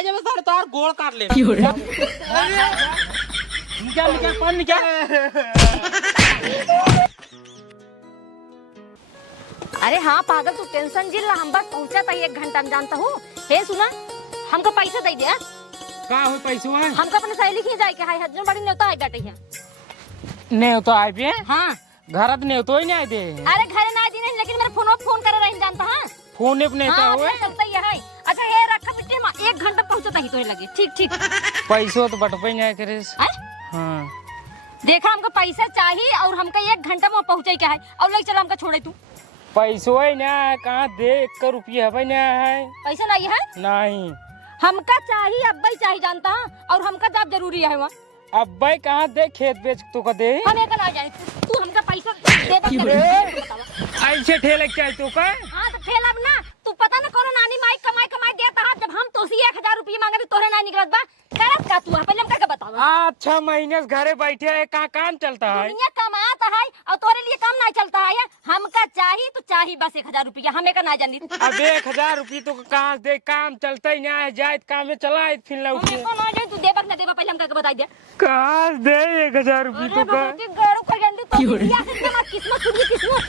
आ जाए सारे तार गोल काट ले। निकाल निकाल पान निकाल। अरे हाँ पागल तू टेंशन जिल हम बस पहुंचा था 1 घंटा में जानता हूँ। हे सुना हमको पैसा दे दिया। का हो पैसा है? हमको अपने सहेली के जाए के हाय हजन बड़ी नेता है बेटे है। नहीं तो आए पे? हाँ घर नहीं तो ही नहीं आए दे। अरे घर ना दी नहीं लेकिन मेरे फोन कर रही जानता है। फोन पे नहीं हाँ, हुए चलता ही है। अच्छा ये रखा बिट्टे में 1 घंटा पहुंचता ही तो ही लगे। ठीक ठीक पैसो तो बटपे नहीं करे। हाँ देखा हमको पैसा चाहिए और हमको 1 घंटा में पहुंचे क्या है और ले चलो हमको छोड़े तू। पैसो है ना कहाँ दे 1 रुपया है ना है पैसा नहीं है नहीं हमका चाहिए अब ही चाहिए जानता और हमका जब जरूरी है वहाँ। अब भाई कहाँ दे खेत बेच तो का दे हम एक ना जाए तू हमका पैसा दे ऐसे ठेले क्या तो का? हाँ तो फेल अब ना तू पता ना कौन नानी माई कमाई कमाई देता है जब हम तो 1000 रुपये मांगे तोरे ना निकलत बा करत का तू पहले हमका बतावा। अच्छा महीने से घरे बैठे है कहाँ काम चलता है? दुनिया कमाता है और तोरे लिए काम नहीं चलता है। हमका चाहिए तो चाहिए बस 1000 रुपया हमें का ना जानी। अब 1000 रुपये तो कहाँ दे काम चलता ही नहीं है जाए काम में चला फिर लौट हमें को ना जाए तू देबक ना देबा पहले हमका बता दे। कहाँ दे 1000 रुपये तो का? गड़ो कर जंदी तो दिया से किस्मत टूट गई किस्मत।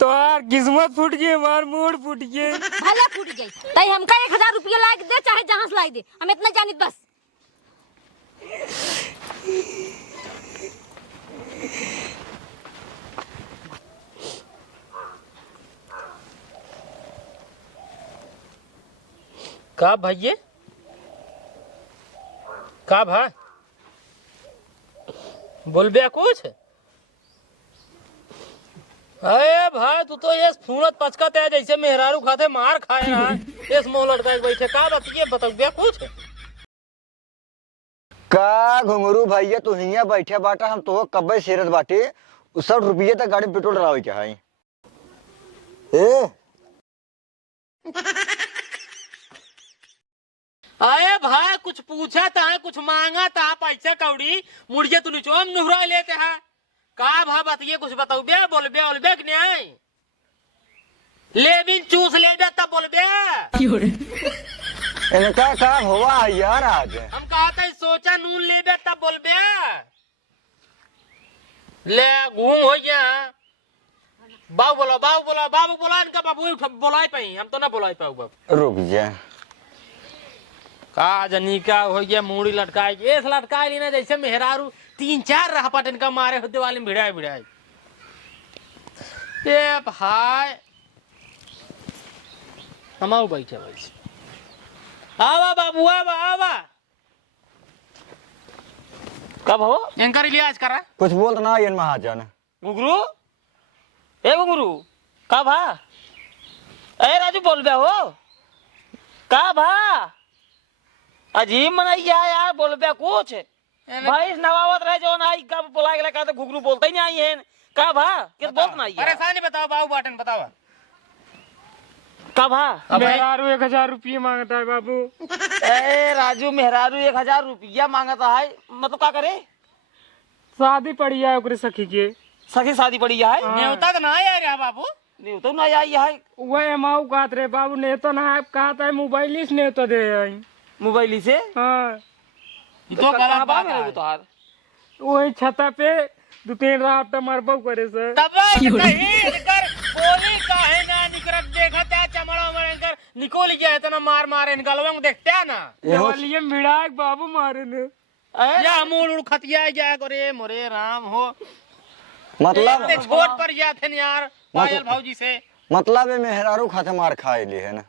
तो यार किस्मत फूट गई हमार मूड फूट गई। भला फूट गई तई हमका 1000 रुपया लाग दे चाहे जहां से लाई दे हम इतना जानित बस। का भैया का भाई बोलबे कुछ? अरे भाई तू तो ये फूनत पचकत है जैसे मेहरारू खाते मार खाए है। इस मुंह लटका के बैठे का बात ये बताओ कुछ? का घुंगरू भैया तू हिया बैठे बाटा हम तो कब्बे शेरत बाटे 60 रुपये तक गाड़ी में पेट्रोल डलावे के है। ए अरे भाई कुछ पूछा था कुछ मांगा था पैसा कौड़ी मुड़िए तू निचोम नुहरा लेते है का भा बताइए कुछ बताओ बे बोलबे बोलबे कि नहीं ले बिन चूस ले बे तब बोलबे। इनका का हुआ है यार आज? हम कहा था सोचा नून ले बे तब बोलबे ले घूम हो गया। बाबू बोला इनका बाबू बोला पाई हम तो ना बोला पाऊ बाबू। रुक जा का जनी का हो गया मूड़ी लटकाए इस लटकाए लेना जैसे मेहरारू 3-4 रहा पटन का मारे होते वाले में भिड़ाए भिड़ाए। ये भाई हम बैठे बैठे आवा बाबू आवा कब हो इनका इलाज करा कुछ बोल ना ये महाजन गुगरू ए गुगरू का भा ए राजू बोल बे हो का भा अजीब मनैया यार बोल बे कुछ भाई नवावत रहे जो ना कब बोला गेला का तो घुगरू बोलते ही नहीं आई है का भा किस बोलत नहीं परेशानी बताओ बाबू बाटन बताओ का भा मेहरारू 1000 रुपये मांगता है बाबू। ए राजू मेहरारू 1000 रुपया मांगता है मतलब का करे? शादी पड़ी है ओकरे सखी के सखी शादी पड़ी है न्योता तो ना आया रे बाबू न्योता ना आई है वह माऊ कहत रे बाबू ने तो ना कहता है मोबाइल से ने तो दे मोबाइल से। हाँ तो कहां बा मेरे तोहार वही छता पे 2-3 रात मरबो करे से तब नहीं कर बोली काहे ना निकरत देखत है चमड़ा मरे कर निकोल गया है तो मार मारे गलवा में देखते है ना ये मिड़ाक बाबू मारे ने या मूड़ खतिया गया करे मोरे राम हो मतलब छोट पर गया थे यार पायल भौजी से मतलब है मेहरारू खाते मार खाए ली है ना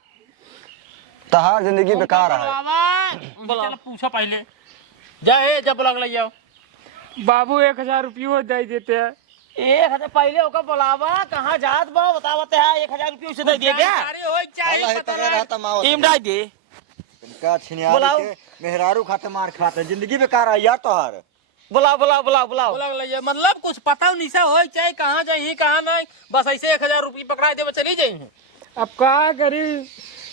तहार जिंदगी बेकार है। चलो पूछो पहले जाए जब लग ले जाओ बाबू 1000 रुपये दे देते हैं 1000 पहले होकर बोलावा कहाँ जात बा बतावते है 1000 रुपये उसे दे दिया टीम डाल दे इनका छिनियारी के मेहरारू खाते मार खाते जिंदगी बेकार है यार तोहार। बुलाओ मतलब कुछ पता नहीं सा हो चाहे कहाँ जाइए कहाँ नहीं बस ऐसे 1000 रुपये पकड़ा दे चली जाइए। अब क्या करी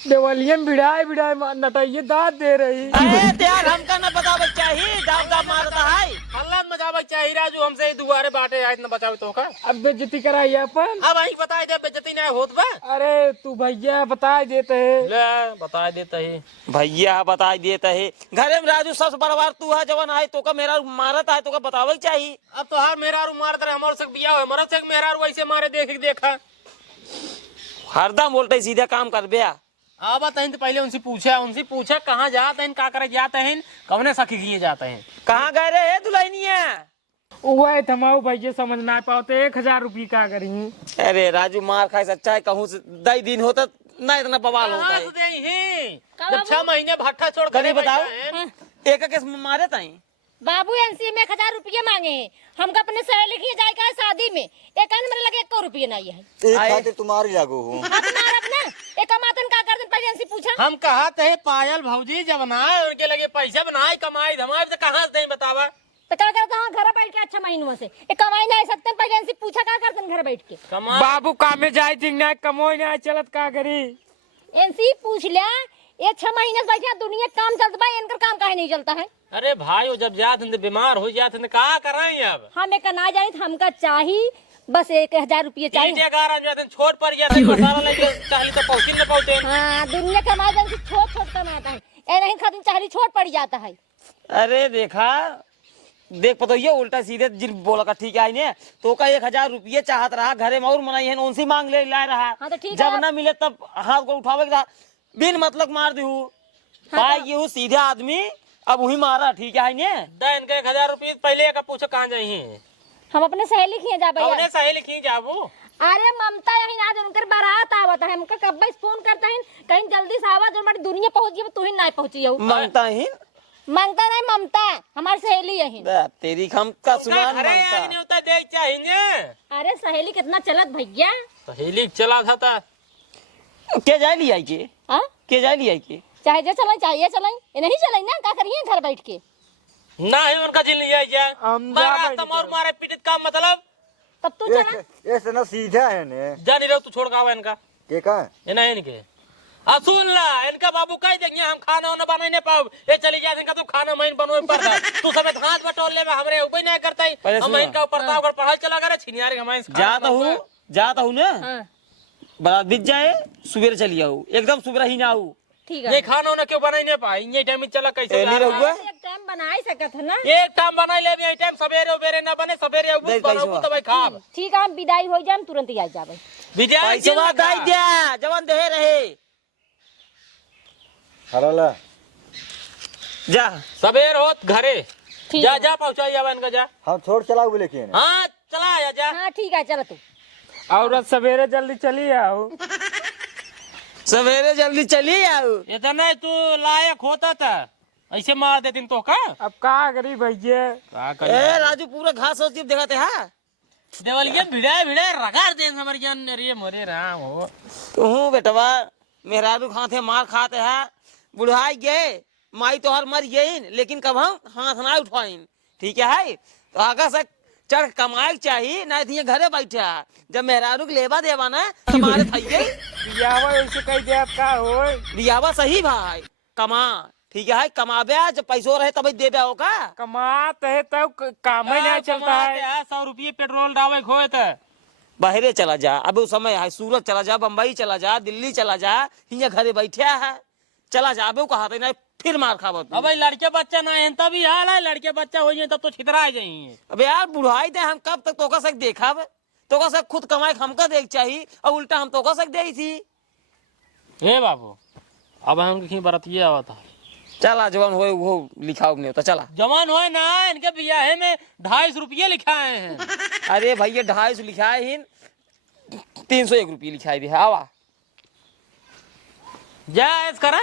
देवलियन भिड़ाए भिड़ाए नटाइए दांत दे रही। अरे त्यार हमका न बतावे चाहिए, दाब दाब मारता है। हल्ला मचावे चाहिए राजू, हमसे ही दुआरे बाटे आज न बचावे तो का। अब बेइज्जती कराई अपन। अब आई बताए दे बेइज्जती नहीं होत बा। अरे तू भैया बता देते है। ले बता देता है भैया बता देता है। घरे में राजू सबसे बड़ा बार तू है, जवन है तो का मेरा मारत है तो का बतावे चाहिए। अब तो हर मेरा रू मार दे हमारे से बिया हो, मरद से मेरा रू ऐसे मारे देख देखा। हरदम उल्टे सीधे काम कर बिया। आवा तहन तो पहले उनसे पूछा कहाँ जाते हैं, का करे जाते हैं, कवने सखी किए जाते हैं। कहाँ गए रे हे दुल्हनिया? वह थमाओ भैया समझ ना पाते 1000 रुपये का करी। अरे राजू मार खाए सच्चा है, कहूँ से 10 दिन होता ना इतना बवाल होता है। जब 6 महीने भट्ठा छोड़ कभी बताओ हैं। एक केस मारे ताई बाबू एनसी में 1000 रुपये मांगे हैं। हमका अपने सहेली की जाएगा शादी में, एक मेरे लगे 1 रुपये नहीं है। एक खातिर तुम्हारी लागू हूँ। हाँ तुम्हारा अपना एक कमातन का कर दिन पहले एनसी पूछा। हम कहा थे पायल भौजी जब बनाए उनके लगे पैसा बनाए कमाई धमाई तो कहाँ से बतावा। तो क्या करता हूँ घर बैठ के, अच्छा महीनों से एक कमाई नहीं सकते, पहले एनसी पूछा क्या करते घर बैठ के। कमा बाबू कामे जाए थी ना कमोई ना चलत का करी। एनसी पूछ लिया, ये 6 महीने से बैठे दुनिया काम चलता भाई, इनका काम काहे नहीं चलता है। अरे भाई वो जब जाते हैं बीमार हो जाते हैं कहा कराएं अब। हम एक ना जाए हमका चाहिए बस 1000 रुपये चाहिए। छोट पड़ जाते मसाला लेके चाहली तो पहुंची न पहुंचे। हाँ दुनिया कमा से छोट छोट कमाता है, ए नहीं खातिर चाहिए छोट पड़ जाता है। अरे देखा देख पतो ये उल्टा सीधे जिन बोला का ठीक है ने तो का 1000 रुपये चाहत रहा, घरे में और मनाई है उनसे मांग ले ला रहा। हाँ तो ठीक जब है। ना मिले तब हाथ को उठावे के बिन मतलब मार दू। भाई ये हूँ सीधे आदमी, अब वही मारा ठीक है ने। दैन के 1000 रुपये पहले का पूछो कहाँ जाइए। हम अपने सहेली की जा भैया। अपने सहेली खी जाबू। अरे ममता यही ना उनकर बारात आवत है, हमका कब फोन करता है कहीं जल्दी से आवा, जो हमारी दुनिया पहुंच गई तू ही नहीं पहुंची हो। मांगता ही मांगता नहीं ममता हमारी सहेली यही। तेरी खम का सुना अरे आज नहीं होता देख चाहिए। अरे सहेली कितना चलत भैया। सहेली चला था के जाए लिया के हाँ के जाए लिया के चाहे जो चलाई चाहिए चलाई, ये नहीं चलाई ना क्या करिए घर बैठ के। ना ही उनका जिल लिया जाए हम जा मारा बैठ तम और मारे पीटित का मतलब। तब तू चला। ऐसे ना सीधा है ने जा नहीं रहो तू छोड़ का इनका के का ये नहीं इनके। अब सुन ला इनका बाबू कह देंगे हम खाना वाना बना नहीं पाओ, ये चली जाए इनका तो खाना महीन बनवे पड़ता। तू समेत हाथ बटोर ले हमरे ऊपर नहीं करता ही। पहले हम सुनो। इनका ऊपर ताव कर पढ़ाई चला करे छिनियारे हमारे जाता हूँ ना हाँ बारात बीत जाए सुबह चली आऊ, एकदम सुबह ही ना आऊ। ठीक ये है। खाना वाना क्यों बनाई नहीं पाई, ये टाइम में चला कैसे ए, नहीं जा रहुआ। एक टाइम बना ही सकत है ना। एक टाइम बनाई ले भी टाइम सवेरे उबेरे ना बने सवेरे देख बनाओ पैसा। तो भाई खाब ठीक है हम विदाई हो जाए तुरंत ही आ जाए। विजय पैसा दाई दिया जवान दे रहे हरला जा सवेर होत घरे ठीक जा है। जा पहुंचा जावा इनका जा। हम छोड़ चलाओ बोले कि हाँ चला आया जा। हाँ ठीक है चलो तू। और सवेरे जल्दी चली आओ। सवेरे जल्दी चली आऊ। इतना तू लायक होता था ऐसे मार देती तो का अब का करी भैया। ए राजू पूरा घास होती देखा थे। हाँ देवलिया भिड़ाए भिड़ाए रगाड़ दे हमारे जान अरे मोरे राम हो। तू बेटवा मेहरारू खाते मार खाते है, बुढ़ाई गए माई तो हर मर गई लेकिन कब हम हाथ ना उठवाइन ठीक है। तो आगे से चढ़ कमाई चाहिए ना दिए घरे बैठा, जब मेहरारू के लेवा देवा ना हमारे थई गई बियावा ऐसे कह दे का हो। लियावा सही भाई कमा ठीक है, कमाबे जब पैसों रहे तब देबे हो का। कमात है तब काम ही नहीं चलता है। 100 रुपये पेट्रोल डावे खोए थे बाहरे चला जा, अब उस समय है सूरत चला जा, बम्बई चला जा, दिल्ली चला जा, हिया घरे बैठे है चला जा। अब कहा था ना फिर मार खावा तू। अब लड़के बच्चा ना है तभी हाल है, लड़के बच्चा हो जाए तब तो छितरा जाइए। अब यार बुढ़ाई दे हम कब तक तोका सक देखा, तोका सक खुद कमाए हमका देख चाहिए और उल्टा हम तोका सक दे थी। हे बाबू अब हम कहीं बरतिए आवत है चला जवान हो वो लिखा हमने तो चला। जवान हो ना इनके बियाहे में 250 रुपये लिखाए हैं। अरे भैया 250 लिखाए ही 301 रुपये लिखाई दी है। आवा जा ऐस करा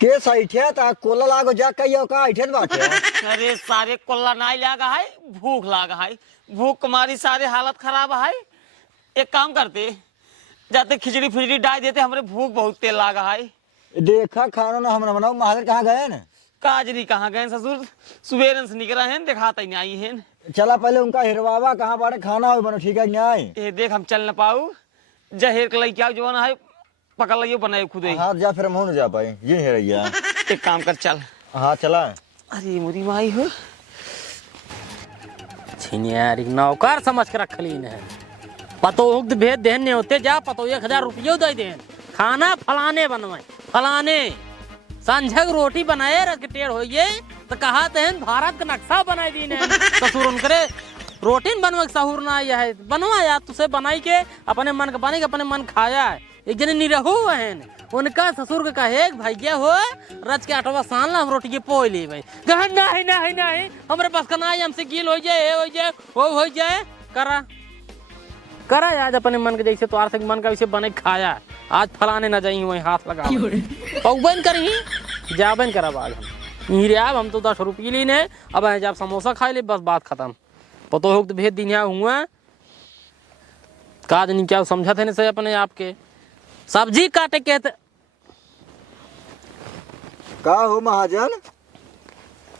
के सही थे ता कोला लागो जा कहियो का ऐठन बाटे अरे सारे कोल्ला नहीं लागा है, भूख लागा है, भूख मारी सारे हालत खराब है। एक काम करते, जाते खिचड़ी फिचड़ी डाल देते, हमरे भूख बहुत तेल लागा है। देखा खाना ना हम बनाओ, महाजन कहाँ गए न? काजरी कहाँ गए ससुर, सुबेरन से निकला है, दिखाता ही नहीं आई है। चला पहले उनका हिरवावा कहाँ बाड़े, खाना हो बनो, ठीक है न्याय। ये देख हम चल न पाऊ, जहेर के लइका जो है पकड़ लियो बनाए खुद ही। हाँ जा, फिर हम न जा पाए, ये है रैया। एक काम कर चल। हाँ चला। अरे मुरी माई हो, छिनियारी नौकर समझ के रख ली है। पतो उक्त भेद देन ने होते जा, पतो 1000 रुपये दे देन, खाना फलाने बनवाए, फलाने संझक रोटी बनाए रख टेढ़ होइए तो कहा तेन भारत का नक्शा बनाई दी ने। ससुर उनकरे रोटी बनवा के सहूर ना आया है, बनवाया तुसे बनाई के अपने मन का बने के अपने मन खाया है। एक जने निरहु हैं, उनका ससुर के कहे भैया हो रच के आटवा सान ला, हम रोटी के पोई ले भाई। कहा नहीं नहीं नहीं, हमारे पास का ना हमसे गील हो जाए, हो जाए, वो हो जाए, करा करा आज अपने मन के जैसे तो आर्थिक मन का वैसे बने खाया। आज फलाने ना जाई वही हाथ लगा पौबन करही जाबन करब आज हम तो 10 रुपये लेने, अब जब समोसा खा ले बस बात खत्म। पतो हो तो भेद दिन हुआ का नहीं क्या समझा थे से अपने आप के सब्जी काटे के का हो महाजन,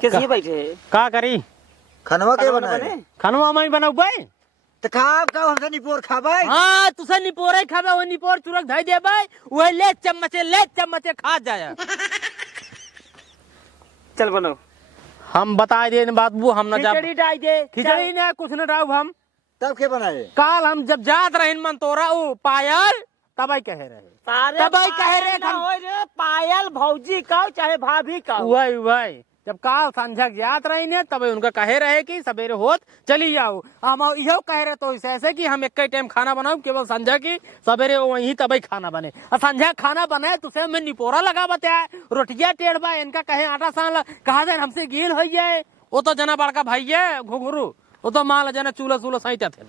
किस बैठे का करी खनवा के बनाए? खनवा में बनाऊ भाई तो खाब का हमसे निपोर खाबाई। हाँ तुसे निपोरे खाबे, वो निपोर चुरक धई देबे, वो ले चम्मचे खा जाया। चल बनो, हम बता दे बात बू, हम न जा खिचड़ी डाल दे। खिचड़ी ने कुछ न डाउ हम। तब के बनाए? काल हम जब जात रहे मन तोरा वो पायल तब कहे रहे, तब कहे रहे पायल भौजी का चाहे भाभी का, वही जब काल संझक जात रही ने तब उनका कहे रहे कि सवेरे होत चली जाओ। हम यो कहे रहे तो ऐसे कि हम एक टाइम खाना बनाओ, केवल संझा की सवेरे वही तब खाना बने। और संझा खाना बने तुसे में निपोरा लगा बताया, रोटिया टेढ़ बा, इनका कहे आटा सान कहा जाए हमसे गील हो जाए। वो तो जना बड़का भैया घुघरू, वो तो मान जना चूल्हा सहित थे,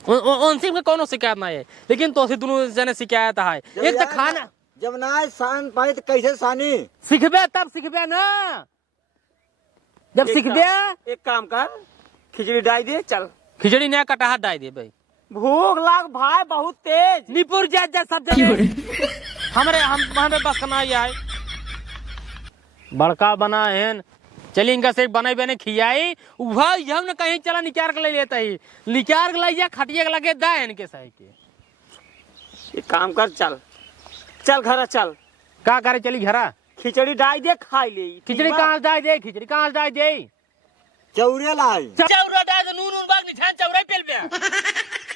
उनसे कोनो शिकायत नहीं है, लेकिन तो दोनों जने शिकायत है। एक तो खाना जब ना सान पाए तो कैसे सानी सीखबे, तब सीखबे ना, जब सीखबे। एक काम कर, खिचड़ी डाल दे। चल खिचड़ी नया कटाहा डाल दे भाई, भूख लाग भाई बहुत तेज। निपुर जा सब जगह हमें बस करना है। बड़का बना है, चली इनका से बनाई बने खियाई, वह हम न कहीं चला निचार के ले लेता ही, निचार के ले जा खटिया के लगे दा इनके सही के। एक काम कर, चल चल घर चल। का करे चली घरा, खिचड़ी डाल दे खाई ले। खिचड़ी कहाँ डाल दे, खिचड़ी कहाँ डाल दे, चौरिया लाई चौरा डाल दे, नून बाग मिठान चौरा पेल में।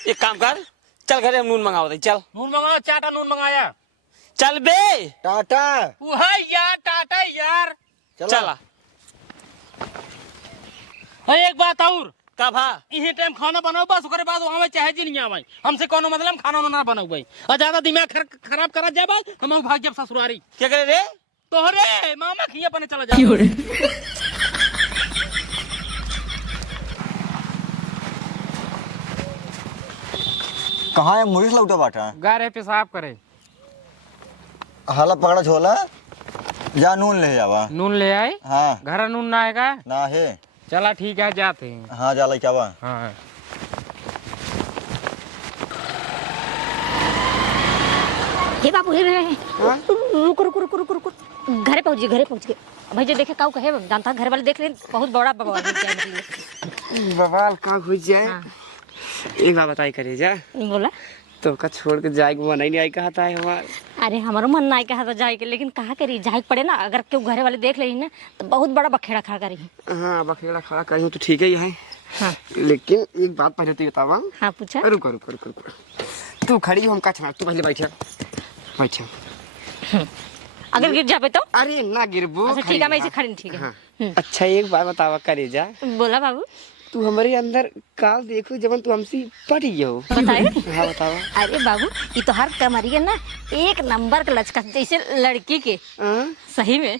एक काम कर, चल घरे हम नून मंगाओ दे। चल नून मंगाया, चाटा नून मंगाया, चल बे टाटा। वह यार टाटा यार चला। एक बात और का भा इहे टाइम खाना बनाओ बस, ओकरे बाद वहां चाहे जी नहीं आवे, हमसे कोनो मतलब खाना ना बनाओ भाई। और ज्यादा दिमाग खराब करा जाए बस हम भाग जब ससुरारी। क्या करे रे, तोहरे मामा खिया पने चला जाए। कहाँ है मुरिस लौटा बाटा? गा रहे पेशाब करे, हाला पकड़ा झोला, जा नून ले जावा। नून ले आए, हाँ घर नून ना आएगा। ना है, चला ठीक है जाते हैं। हाँ जा लेके आवा। हाँ हे बाबू हे रुक रुक रुक रुक रुक, घरे पहुंच गए भाई। जो देखे काऊ कहे जानता, घर वाले देख ले बहुत बड़ा बवाल हो जाए। बवाल का हो जाए। हाँ। एक बात बताई करे जा, बोला तो का छोड़ के जाए मन ही नहीं आई कहता है हमार। अरे हमारो मन नहीं कहा था जाए के, लेकिन कहा करी जाए पड़े ना, अगर क्यों घरे वाले देख ले ना तो बहुत बड़ा बखेड़ा खड़ा करी। हाँ बखेड़ा खड़ा करी तो ठीक है है। हाँ। लेकिन एक बात पहले तो बतावा। हाँ पूछा। रुक रुक रुक रुक, तू खड़ी हो हम का छना, तू पहले बैठ बैठ। अगर गिर जाबे तो? अरे ना गिरबो। अच्छा ठीक है, मैं इसे खड़ी, ठीक है। हाँ। अच्छा एक बात बतावा करे जा, बोला बाबू। तू हमारे अंदर काल देखो जब तू हमसे पट गयो। बताए? हाँ बतावा। अरे बाबू ये तो हर कमरिया ना एक नंबर का लचका जैसे लड़की के। सही में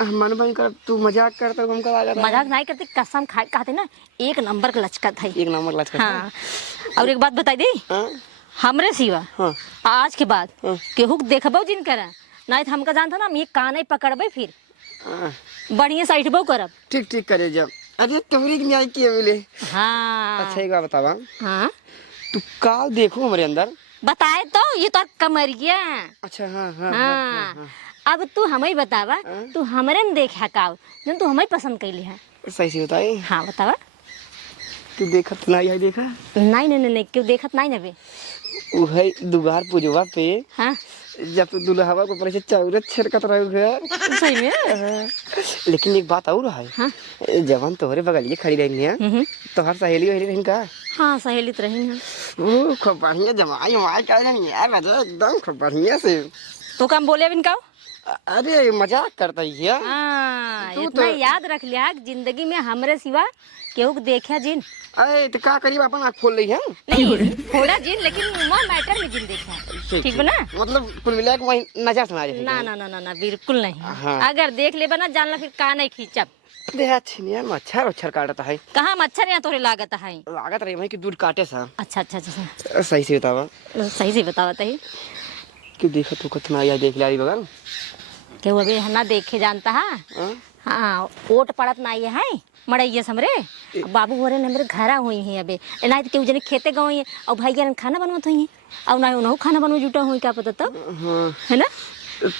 मन बन कर तू मजाक करता हम कर मजाक नहीं करते, कसम खाए कहते ना एक नंबर का लचका था। एक नंबर लचका। हाँ। और एक बात बताई दी, हमरे सिवा हाँ। आज के बाद केहू देखबो जिन करा नहीं तो हमका जानता ना हम ये कान ही पकड़बे फिर। बढ़िया साइड बहु करब। ठीक ठीक करे जब। अरे तोहरी के न्याय किए मिले। हाँ अच्छा एक बात बतावा, हाँ तू का देखो हमारे अंदर। बताए तो ये तो कमरिया। अच्छा हाँ हाँ हाँ अब तू हमें बतावा, तू हमरे में देखा काव जन तू हमें पसंद कैली है। सही से बताई। हाँ बतावा। तू देखत नहीं है देखा? नहीं नहीं नहीं क्यों देखत नहीं नबे। वो है दुबार पूजवा पे हाँ जब तू दुल्हवा को परे चौरत छिड़कत रहे घर। सही में। लेकिन एक बात और है। हाँ जवान तोहरे बगल ये खड़ी रही है तो हर सहेली वहेली रही का? हाँ सहेली तो रही है। ओ खूब बढ़िया जमाई वमाई कर रही यार, मजा एकदम खूब बढ़िया से। तो काम बोले अभी इनका। अरे मजाक करता है। हाँ तू इतना तो- याद रख लिया कि जिंदगी में हमरे सिवा केहू के देखा जिन अरे तो का करीब अपन आँख खोल रही है। नहीं थोड़ा जिन लेकिन वो मैटर में जिन देखा। ठीक बना। मतलब कुल मिला के वही नजर से मारे। ना ना ना ना ना बिल्कुल नहीं। हाँ। अगर देख ले बना जानला फिर का नहीं खींचब। देहा छिनिया मच्छर उच्छर काटता है। कहाँ मच्छर यहाँ तोरे लागत है। लागत रही वही कि दूध काटे सा। अच्छा अच्छा अच्छा सही से बतावा सही से बतावा तही कि देखो तू कितना या देख लिया बगल केहू अभी ना देखे जानता है। हाँ? हाँ ओट पड़त ना ये है मड़ैया समरे बाबू हो रहे ने मेरे घरा हुई है अबे ना तो केहू जने खेते गए हैं और भाई यार खाना बनवत हुई है और ना उन्हों खाना बनवा जुटा हुई क्या पता तब हाँ। है ना।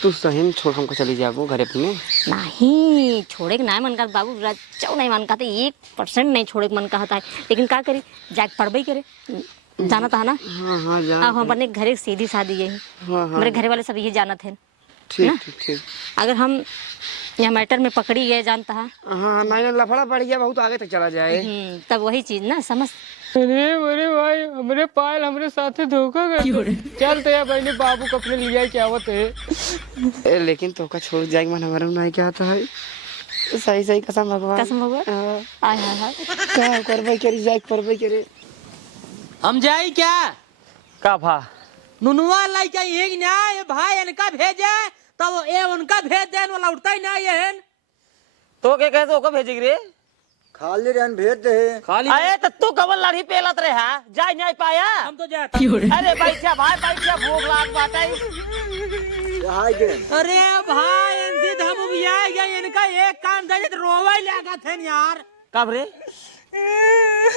तू सही में छोड़ हमको चली जाबो घरे पे में। नहीं छोड़े के ना मन का बाबू रच्चौ नहीं मन कहते 1% नहीं छोड़े के मन कहता है लेकिन का करी जाग पड़बे करे जाना था ना। हाँ हाँ जा। अब हम अपने घरे सीधी सादी यही हाँ हाँ मेरे घरे वाले सब ये जाना थे। ठीक ठीक ठीक। अगर हम यहाँ मैटर में पकड़ी गए जानता है हाँ नहीं लफड़ा बढ़ गया बहुत आगे तक चला जाए। तब वही चीज ना समझ। अरे भाई हमरे पायल हमरे साथे धोखा कर चलते हैं भाई ने बाबू को अपने लिया क्या होते है। लेकिन तो का छोड़ जाएगी मन हमारा नहीं क्या आता है। सही सही कसम भगवान। कसम भगवान। हाँ। आय हाय हाय क्या करबे करे जाए करबे करे। हम जाई क्या का भा नुनुआ लाई क्या एक ना ये भाई इनका भेजे तब ये उनका भेज दे वाला उठता ही ना ये तो क्या कहते ओको भेजी रे खाली रहन भेज दे। खाली अरे तो तू कबल लाठी पेलत रहे है जा नहीं पाया। हम तो जाता। अरे बैठा भाई बैठा भूख लाग बाटे। हाय के अरे भाई इनसे धम बिया या इनका एक कान दे तो रोवे लगा थे यार। कब रे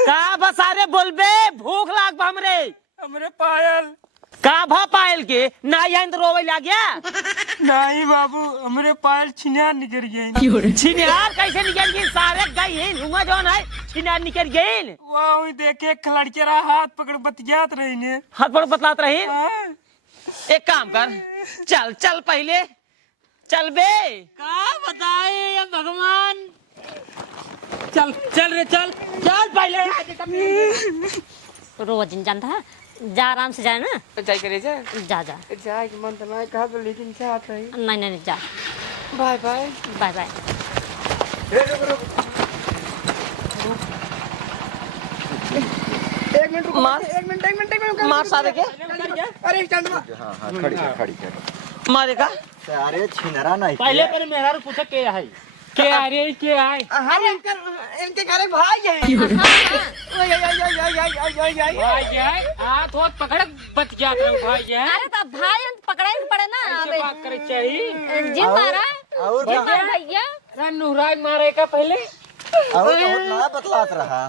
का बसारे बोलबे भूख लाग बा हमरे हमरे पायल का भा पायल के ना यंत रोवे लाग गया। नहीं बाबू हमरे पायल छिनिया निकल गई। छिनार कैसे निकल गई सारे गई है हुआ जौन है छिनार निकल गई। वहाँ देखे एक लड़केरा हाथ पकड़ बतियात रही ने। हाथ पर बतलात रही। हाँ। एक काम कर चल चल पहले चल बे का बताए भगवान। चल चल रे चल चल पहले रोज जानता है जा आराम से जाए ना। जाए करे जा। जा जा जाए कि मन तो नहीं कहा तो लेकिन चाहत है। नहीं नहीं जा बाय बाय। Bye bye. एक मिनट रुको। मार एक मिनट मार सारे के अरे स्टैंड में। हाँ हाँ खड़ी कर खड़ी कर। मारे का सारे छिनरा नहीं पहले पर मेरा पूछा के है के आ रे के आए अरे इनके घरे भाई है। ओए ओए भाई जाए हाथ होत पकड़ बतियात रहो भाई जाए। अरे तो भाई पकड़े के पड़े ना ऐसे बात करे चाहिए। जिन मारा और जिन क्या मारा भैया नुराज मारे का पहले और ना बतलात रहा।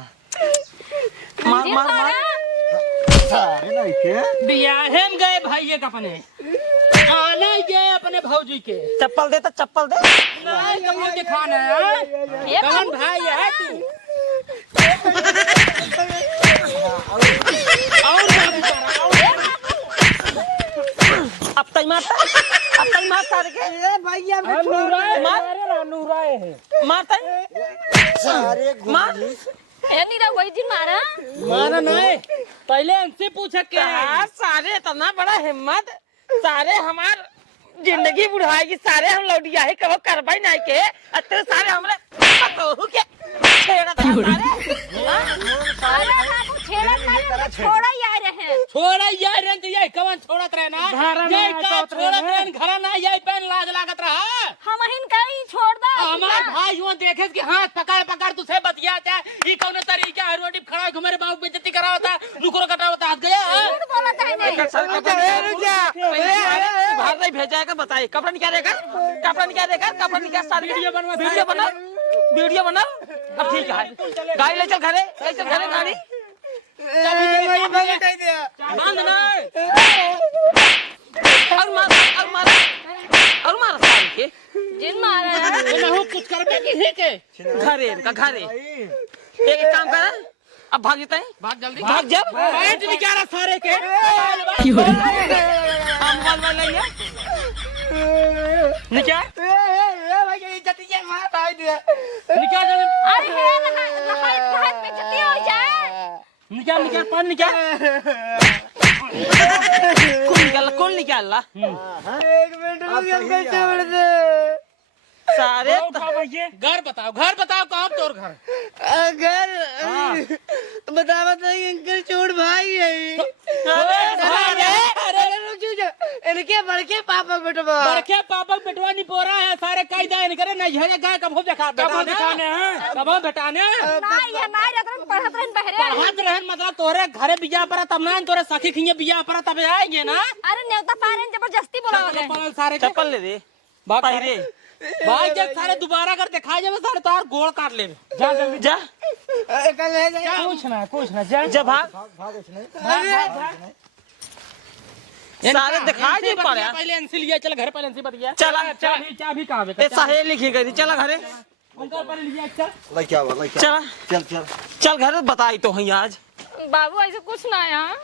मार जिन मार मार मारा सारे नहीं के बियाहे में गए भाई एक अपने आने गए अपने भौजी के चप्पल दे तो चप्पल दे। नहीं कमल के खाना है ये कौन भाई है तू और बाबू करा अब तई मार सारे के भैया नूराए है मार तई सारे मार ए नीरा वही जिन मारा मारा नहीं पहले हमसे पूछा के यार सारे इतना बड़ा हिम्मत सारे हमार जिंदगी बुढ़ाएगी सारे हम लौटिया है कहो करवाई नहीं के अतरे सारे हमरे पतोहू के छेड़ा था सारे। अरे बाबू छेड़ा नहीं हम छोड़ा ही आ रहे हैं। छोड़ा यार रंत ये कवन छोड़त रहे ना घरा में ये ऐसा का होत रहे छोड़त ना। रहे घरा ना ये पेन लाज लागत रहा। हम हिन कहीं छोड़ दा हमार भाई यूं देखे कि हाथ पकड़ पकड़ तुझे बतियाता है ये कौन तरीका है रोटी खड़ा होके मेरे बाबू बेइज्जती करावता रुको कटावता हाथ गया झूठ बोलता है नहीं बाहर नहीं भेजा है बताइए कपड़ा निकालेगा वीडियो बना अब ठीक है गाड़ी ले चल घरे गाड़ी और मार साल के जिन मारा है कुछ करबे किसी के घरे एक काम कर अब भाग जाता है भाग जब पेट निकाला सारे के मोबाइल वाला लिया निकाल अरे हे लहाई बेइज्जती हो जाए निकाल पानी निकाल कौन निकाल सारे घर बताओ कहाँ तोर घर अंकल चोर भाई है इनके बड़के पापा बेटवा बड़के पापा पेटवा नहीं पोरा है सारे कायदा नहीं करे नहीं झरे गए कब बेटाने हैं कब बेटाने ना ये मार रखन पढ़त रहन बहरे हाथ रहन मतलब तोरे घरे बिया पर तब ना तोरे सखी खिए बिया पर तब आएंगे ना अरे नेवता पारन जबरदस्ती बोलावले चप्पल सारे चप्पल ले दे बाहरे भाई जब सारे दोबारा कर दिखाई जब सारे तार गोल काट ले जा जल्दी जा कुछ ना जा जा भाग सारे दिखाई नहीं पड़ा पहले एनसी लिया चल घर पहले एनसी बतिया चला चाबी कहां है ए सहेली लिखी गई चला घरे उनका पहले लिया चल क्या हुआ चला चल घर बताई तो हई आज बाबू ऐसे कुछ ना यार